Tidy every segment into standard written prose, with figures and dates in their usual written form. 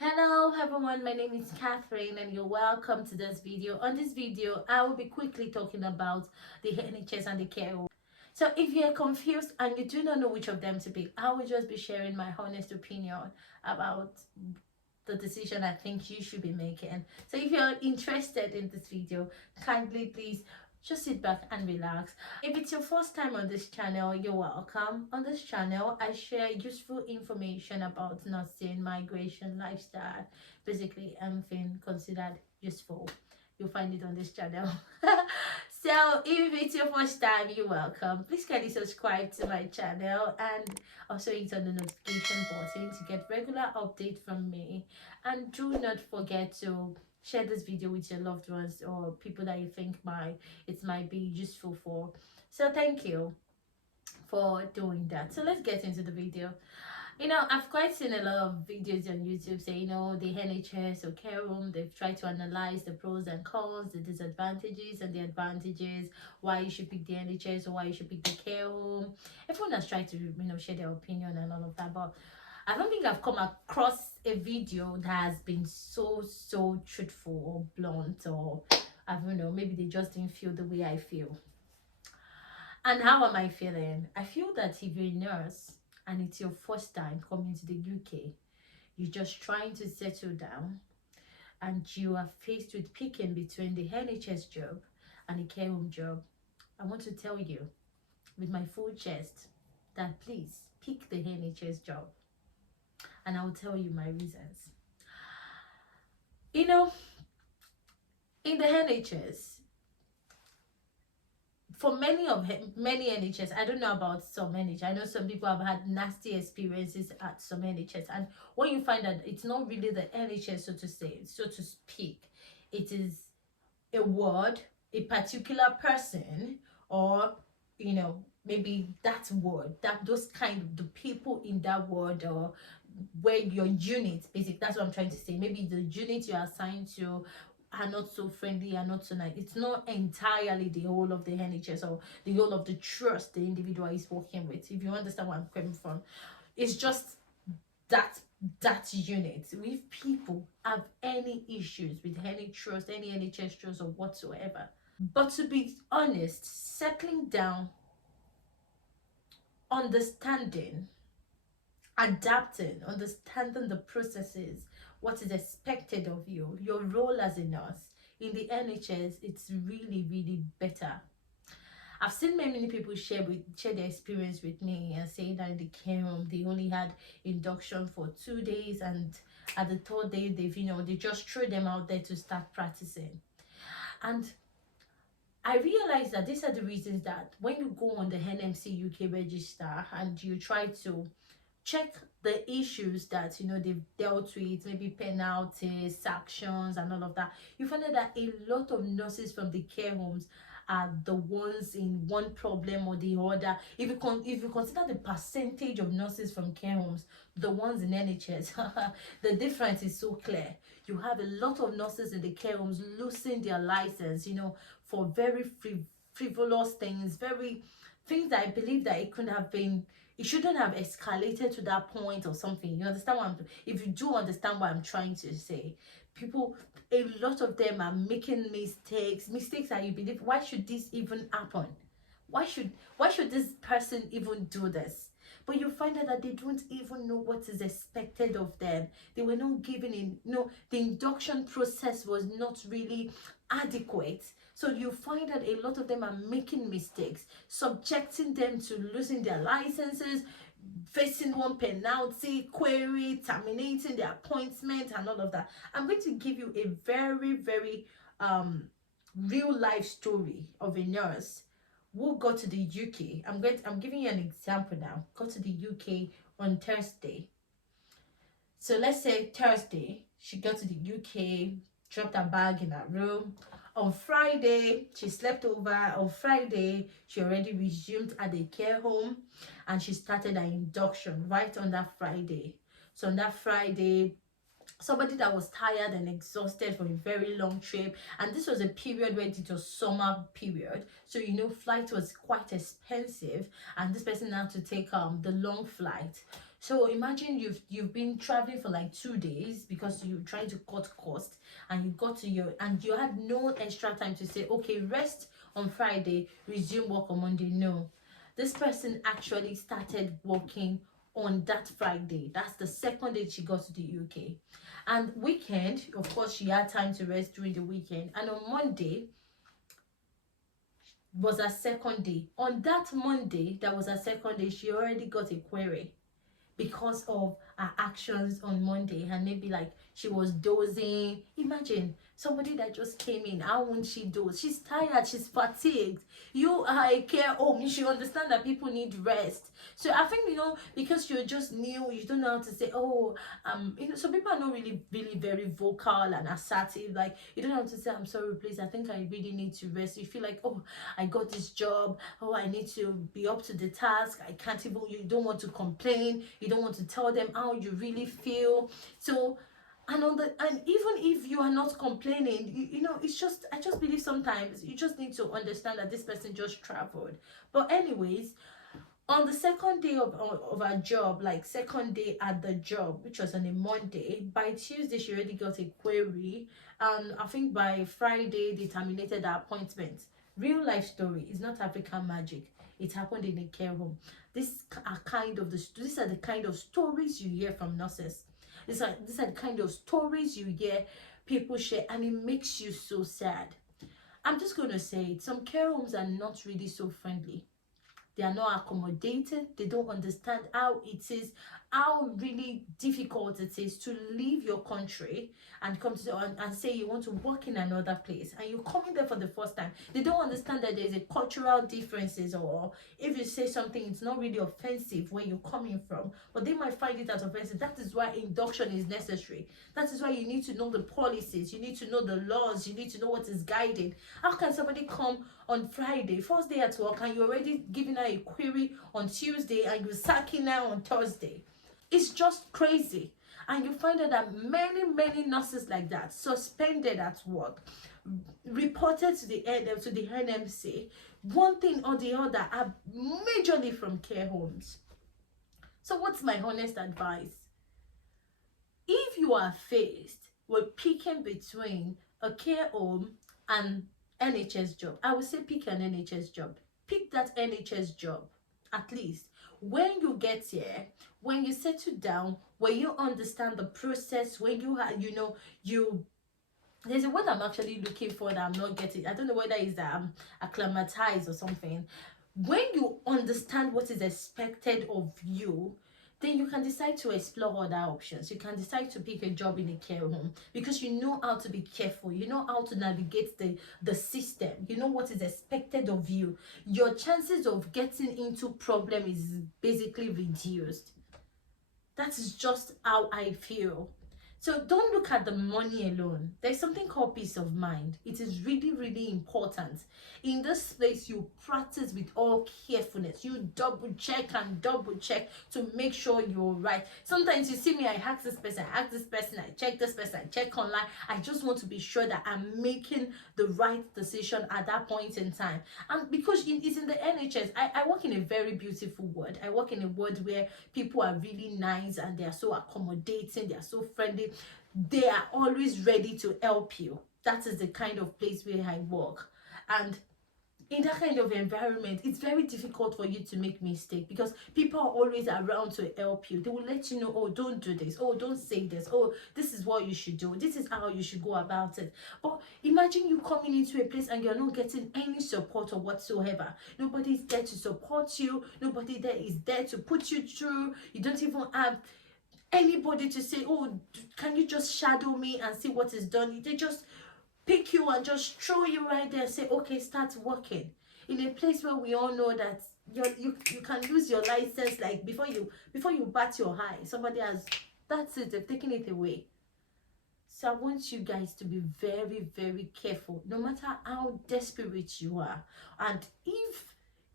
Hello everyone, my name is Catherine and you're welcome to this video. On this video, I will be quickly talking about the NHS and the care home. So if you're confused and you do not know which of them to pick, I will just be sharing my honest opinion about the decision I think you should be making. So if you're interested in this video, kindly please just sit back and relax. If it's your first time on this channel, you're welcome. On this channel, I share useful information about nursing, migration, lifestyle, basically anything considered useful. You'll find it on this channel. So if it's your first time, you're welcome. Please kindly subscribe to my channel and also hit on the notification button to get regular update from me. And do not forget to share this video with your loved ones or people that you think might be useful for. So thank you for doing that. So let's get into the video. I've quite seen a lot of videos on YouTube say, the NHS or care home, they've tried to analyze the pros and cons, the disadvantages and the advantages, why you should pick the NHS or why you should pick the care home. Everyone has tried to, share their opinion and all of that, but I don't think I've come across a video that has been so truthful or blunt, or I don't know, maybe they just didn't feel the way I feel. And how am I feeling? I feel that if you're a nurse and it's your first time coming to the UK, you're just trying to settle down and you are faced with picking between the NHS job and the care home job, I want to tell you with my full chest that please pick the NHS job. And I'll tell you my reasons. In the NHS, for many NHS, I don't know about some NHS. I know some people have had nasty experiences at some NHS, and when you find that it's not really the NHS, so to speak, it is a ward, a particular person, or maybe that ward, that those kind of the people in that ward, or where your unit, basically, that's what I'm trying to say. Maybe the unit you're assigned to are not so friendly, are not so nice. It's not entirely the whole of the NHS or the whole of the trust the individual is working with. If you understand where I'm coming from, it's just that unit. If people have any issues with any trust, any NHS trust or whatsoever. But to be honest, settling down, understanding, adapting, understanding the processes, what is expected of you, your role as a nurse in the NHS, it's really better. I've seen many people share their experience with me and say that in the care home they only had induction for 2 days, and at the third day they just threw them out there to start practicing. And I realized that these are the reasons that when you go on the NMC UK register and you try to check the issues that they've dealt with, maybe penalties, sanctions and all of that, you find out that a lot of nurses from the care homes are the ones in one problem or the other. If you consider the percentage of nurses from care homes, the ones in NHS, the difference is so clear. You have a lot of nurses in the care homes losing their license, for very frivolous things, very things that I believe that it shouldn't have escalated to that point or something. You understand what if you do understand what I'm trying to say, a lot of them are making mistakes that you believe, why should this even happen? Why should this person even do this? But you find out that they don't even know what is expected of them. They were not given the induction process was not really adequate. So you find that a lot of them are making mistakes, subjecting them to losing their licenses, facing one penalty, query, terminating their appointment and all of that. I'm going to give you a very real life story of a nurse who got to the UK. I'm giving you an example now. Got to the UK on Thursday. So let's say Thursday, she got to the UK, dropped her bag in her room. On Friday, she slept over. On Friday, she already resumed at the care home and she started her induction right on that Friday. So on that Friday, somebody that was tired and exhausted from a very long trip, and this was a period where it was summer period, so flight was quite expensive, and this person had to take the long flight. So imagine you've been traveling for like 2 days because you're trying to cut cost, and you got to your and you had no extra time to say, okay, rest on Friday, resume work on Monday. No, this person actually started working on that Friday. That's the second day she got to the UK. And weekend, of course, she had time to rest during the weekend. And on Monday was her second day. On that Monday, that was her second day, she already got a query because of her actions on Monday, and maybe like she was dozing. Imagine somebody that just came in, how won't she doze? She's tired, she's fatigued. You are a care home, you should understand that people need rest. So I think, because you're just new, you don't know how to say, oh, some people are not really very vocal and assertive. Like, you don't know how to say, I'm sorry, please, I think I really need to rest. You feel like, oh, I got this job, oh, I need to be up to the task, I can't even, you don't want to complain, you don't want to tell them how you really feel. So, and even if you are not complaining, it's just, I just believe sometimes you just need to understand that this person just traveled. But anyways, on the second day of our job, like second day at the job, which was on a Monday, by Tuesday she already got a query, and I think by Friday they terminated her appointment. Real life story. It's not African magic. It happened in a care home. These are the kind of stories you hear from nurses. These are the kind of stories you hear people share, and it makes you so sad. I'm just going to say it. Some care homes are not really so friendly. They are not accommodated. They don't understand how it is, how really difficult it is to leave your country and come to and say you want to work in another place, and you're coming there for the first time. They don't understand that there's a cultural differences, or if you say something, it's not really offensive where you're coming from, but they might find it as offensive. That is why induction is necessary. That is why you need to know the policies, you need to know the laws, you need to know what is guiding. How can somebody come on Friday, first day at work, and you're already giving her a query on Tuesday, and you're sacking her on Thursday? It's just crazy. And you find out that many nurses like that, suspended at work, reported to the NMC, one thing or the other, are majorly from care homes. So what's my honest advice? If you are faced with picking between a care home and NHS job, I would say pick an NHS job. Pick that NHS job. At least when you get here, when you settle down, when you understand the process, when you have, there's a word I'm actually looking for that I'm not getting. I don't know whether it's that I'm acclimatized or something. When you understand what is expected of you, then you can decide to explore other options. You can decide to pick a job in a care home because you know how to be careful. You know how to navigate the system. You know what is expected of you. Your chances of getting into problem is basically reduced. That is just how I feel. So don't look at the money alone. There's something called peace of mind. It is really important. In this place, you practice with all carefulness. You double check to make sure you're right. Sometimes you see me, I ask this person, I check this person, I check online. I just want to be sure that I'm making the right decision at that point in time. And because it's in the NHS, I work in a very beautiful ward. I work in a ward where people are really nice and they are so accommodating, they are so friendly. They are always ready to help you. That is the kind of place where I work. And in that kind of environment, it's very difficult for you to make mistake because people are always around to help you. They will let you know, oh, don't do this, oh, don't say this, oh, this is what you should do, this is how you should go about it. But imagine you coming into a place and you're not getting any support or whatsoever. Nobody is there to support you. Nobody there is there to put you through. You don't even have anybody to say, oh, can you just shadow me and see what is done? They just pick you and just throw you right there and say, okay, start working. In a place where we all know that you can lose your license, like before you bat your eye, somebody has, that's it, they've taken it away. So I want you guys to be very careful, no matter how desperate you are. And if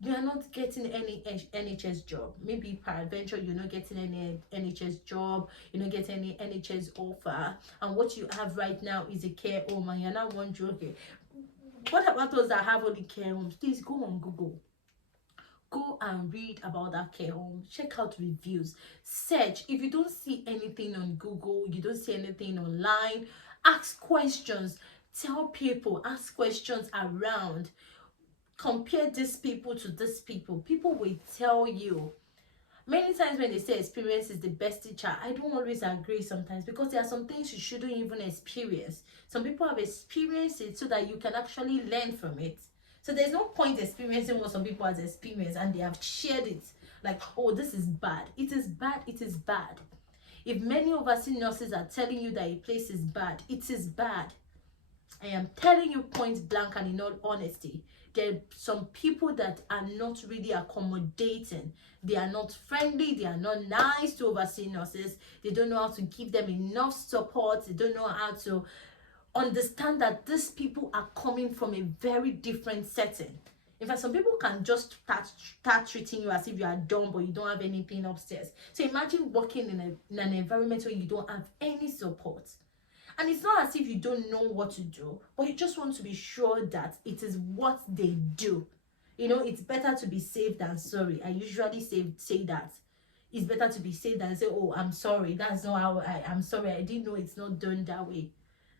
you are not getting any NHS job, maybe peradventure you're not getting any NHS job, you're not getting any NHS offer, and what you have right now is a care home, and you're not wondering, okay, what about those that have only care homes? Please go on Google. go and read about that care home, check out reviews, search. If you don't see anything on Google, you don't see anything online, ask questions, tell people, ask questions around, compare these people to these people. People will tell you. Many times when they say experience is the best teacher, I don't always agree sometimes, because there are some things you shouldn't even experience. Some people have experienced it so that you can actually learn from it. So there's no point experiencing what some people has experienced and they have shared it. Like, oh, this is bad. It is bad. It is bad. If many overseas nurses are telling you that a place is bad, it is bad. I am telling you point blank and in all honesty. There are some people that are not really accommodating. They are not friendly. They are not nice to overseas nurses. They don't know how to give them enough support. They don't know how to understand that these people are coming from a very different setting. In fact, some people can just start treating you as if you are dumb but you don't have anything upstairs. So imagine working in an environment where you don't have any support. And it's not as if you don't know what to do, but you just want to be sure that it is what they do. You know, it's better to be safe than sorry. I usually say that. It's better to be safe than say, oh, I'm sorry. That's not how I'm sorry. I didn't know it's not done that way.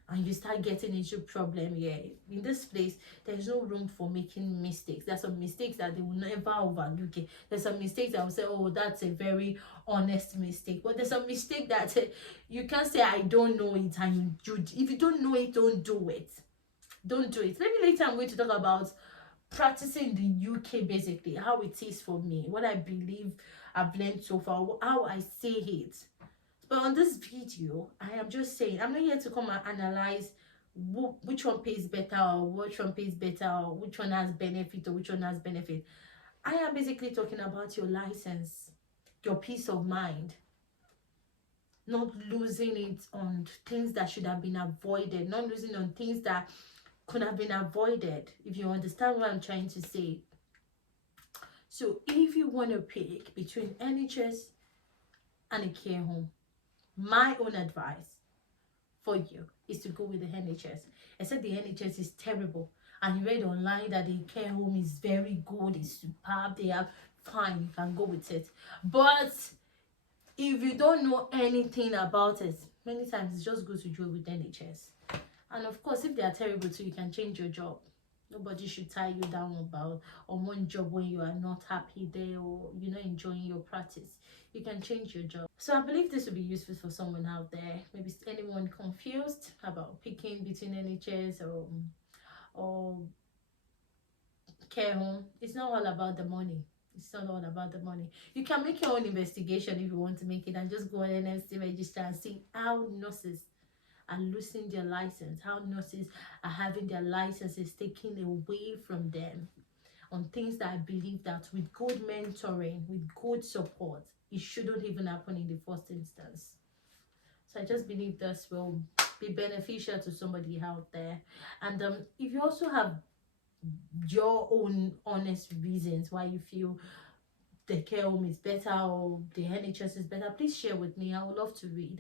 And you start getting into problem. Yeah, in this place there's no room for making mistakes. There's some mistakes that they will never overlook it. There's some mistakes that will say, oh, that's a very honest mistake. But there's a mistake that you can't say I don't know it, and you if you don't know it, don't do it. Maybe later I'm going to talk about practicing in the UK, basically how it is for me, what I believe I've learned so far, how I say it. But on this video, I am just saying, I'm not here to come and analyze which one pays better or which one pays better or which one has benefit or which one has benefit. I am basically talking about your license, your peace of mind, not losing it on things that should have been avoided, not losing on things that could have been avoided, if you understand what I'm trying to say. So if you want to pick between NHS and a care home, my own advice for you is to go with the NHS. I said the NHS is terrible, and you read online that the care home is very good, it's superb, they are fine, you can go with it. But if you don't know anything about it, many times it's just good to go with NHS. And of course, if they are terrible too, you can change your job. Nobody should tie you down about on one job when you are not happy there or you're not enjoying your practice. You can change your job. So I believe this will be useful for someone out there. Maybe anyone confused about picking between NHS or care home. It's not all about the money. It's not all about the money. You can make your own investigation if you want to make it, and just go on NMC register and see how nurses are losing their license, how nurses are having their licenses taken away from them on things that I believe that with good mentoring, with good support, it shouldn't even happen in the first instance. So I just believe this will be beneficial to somebody out there. And if you also have your own honest reasons why you feel the care home is better or the NHS is better, please share with me. I would love to read.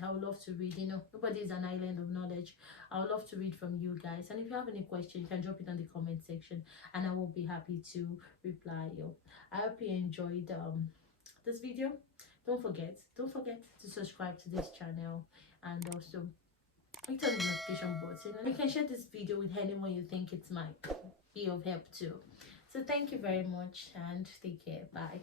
You know, nobody is an island of knowledge. I would love to read from you guys. And if you have any question, you can drop it on the comment section and I will be happy to reply you. I hope you enjoyed this video. Don't forget to subscribe to this channel and also hit on the notification button, and you can share this video with anyone you think it might be of help to. So thank you very much and take care. Bye.